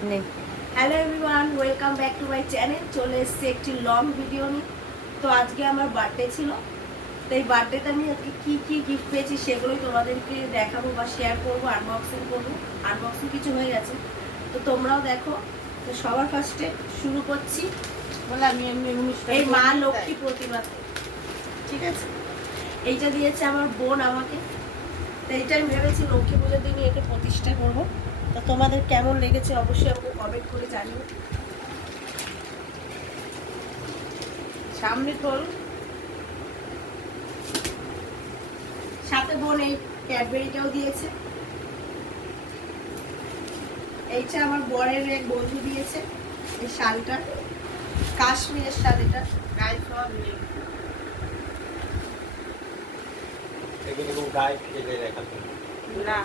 Hello everyone, welcome back to my channel. চলে এসেছি একটি লং ভিডিও নিয়ে। তো আজকে আমার বার্থডে ছিল, তো এই বার্থডেতে আমি আজকে কী কী গিফট পেয়েছি সেগুলোই তোমাদেরকে দেখাবো বা শেয়ার করবো, আনবক্সিং করবো। আনবক্সিং কিছু হয়ে গেছে, তো তোমরাও দেখো। তো সবার ফার্স্টে শুরু করছি এই মা লক্ষ্মী প্রতিমা থেকে। ঠিক আছে, এইটা দিয়েছে আমার বোন আমাকে। তো এইটা আমি ভেবেছি লক্ষ্মী পুজোর দিনই একে প্রতিষ্ঠা করবো। তো তোমাদের কেমন লেগেছে অবশ্যই আমাকে কমেন্ট করে জানিও। সামনে খোল। সাথে বোন এই ক্যাডবেরিটাও দিয়েছে। এইটা আমার বরের এক বন্ধু দিয়েছে, এই শালটা, কাশ্মীরের শাল। এটা গায়ে সব নেই, না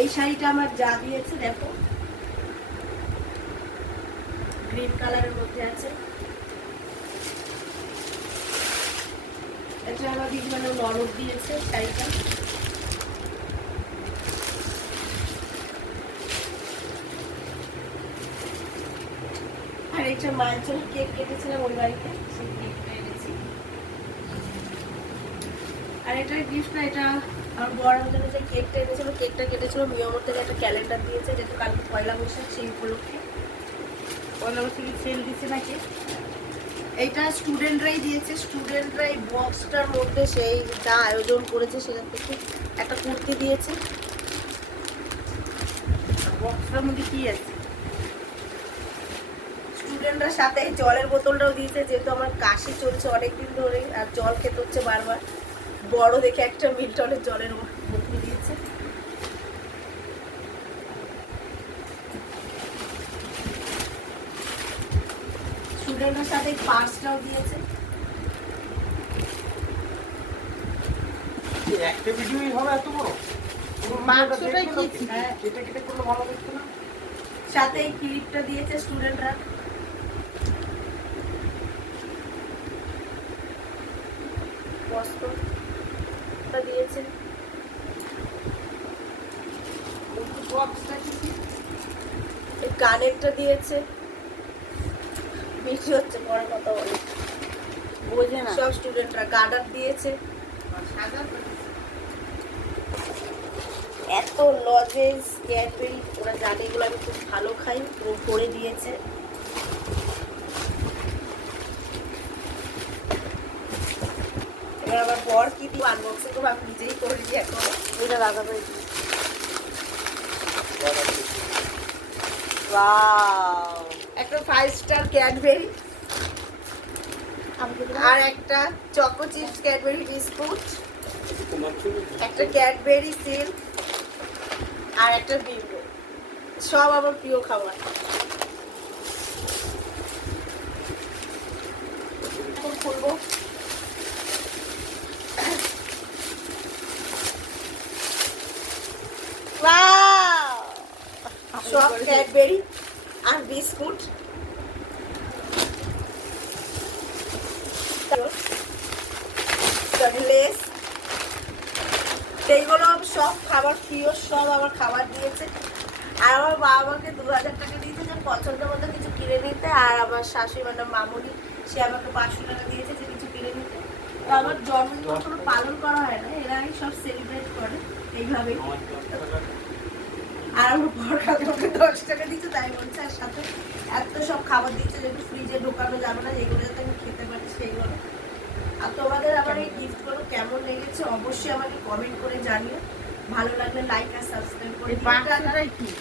এই শাড়িটা আমার যা দিয়েছে, দেখো গ্রিন কালারের মধ্যে আছে। এটা আমার দিদিমানে নরদ দিয়েছে শাড়িটা। আর এটা মায়ের জন্য কেক কেটেছিলাম ওই বাড়িতে, সেই কেকটা এনেছি। আর এটা গিফট না, এটা আমার বড় জন্য যে কেকটা এনেছিল, কেকটা কেটেছিল মিয়মর থেকে একটা ক্যালেন্ডার দিয়েছে, যেহেতু কালকে পয়লা বৈশাখ, সেই উপলক্ষে। পয়লা বৈশাখে সেল দিচ্ছে নাকি। এইটা স্টুডেন্টরাই দিয়েছে, স্টুডেন্টরা এই বক্সটার মধ্যে সেই যা আয়োজন করেছে সেখান থেকে একটা কুর্তি দিয়েছে। বক্সটার মধ্যে কি আছে, স্টুডেন্টরা সাথে জলের বোতলটাও দিয়েছে, যেহেতু আমার কাশি চলছে অনেকদিন ধরে আর জল খেতে হচ্ছে বারবার। বড় দেখে একটা মিল্টনের জলের বোতল দিয়েছে। স্টুডেন্টের সাথে পার্সটাও দিয়েছে। একটা ভিডিওই হবে এত বড়? মাংসটাই কি, হ্যাঁ কেটে কেটে করলে ভালো দেখতে না। সাথে এই ক্লিপটা দিয়েছে স্টুডেন্টরা। বস্ত্রটা দিয়েছে। এই কানেরটা দিয়েছে। বেশি হচ্ছে বড় কথা বলে, বোঝে না সব স্টুডেন্টরা। গার্ডার দিয়েছে। এত লজেন্স ক্যাডবেরি, ওরা জানে এগুলো আমি খুব ভালো খাই, পুরো ভরে দিয়েছে। এবার আবার বর কি দিব আনবক্সিং করবো, আমি নিজেই করে দিই এখন। ওইটা দাদা ভাই একটা 5 স্টার ক্যাডবেরি আর একটা চকো চিপস ক্যাডবেরি বিস্কুট, একটা ক্যাডবেরি সিল আর একটা বিঙ্গো। সব আমার প্রিয় খাবার। এখন খুলবো। সব ক্যাডবেরি আর বিস্কুট। লেস, সেইগুলো সব খাবার প্রিয়, সব আমার খাবার দিয়েছে। আর আমার মা আমাকে 2000 টাকা দিয়েছে যে পছন্দ মতো কিছু কিনে নিতে, আর আমার শাশুড়ি মানে মামুনি, সে আমাকে 500 টাকা দিয়েছে যে কিছু কিনে নিতে। তো আমার জন্মদিন কোনো পালন করা হয় না, এরা সব সেলিব্রেট করে এইভাবেই। আর আমার বড় কাকুকে 10 টাকা দিচ্ছে, তাই বলছে। আর সাথে এত সব খাবার দিচ্ছে যেগুলো ফ্রিজে ঢোকানো যাবে না, যেগুলো যাতে আমি খেতে পারি সেইগুলো। আর তোমাদের আমার এই গিফটগুলো কেমন লেগেছে অবশ্যই আমাকে কমেন্ট করে জানিও। ভালো লাগলে লাইক আর সাবস্ক্রাইব করে দিও।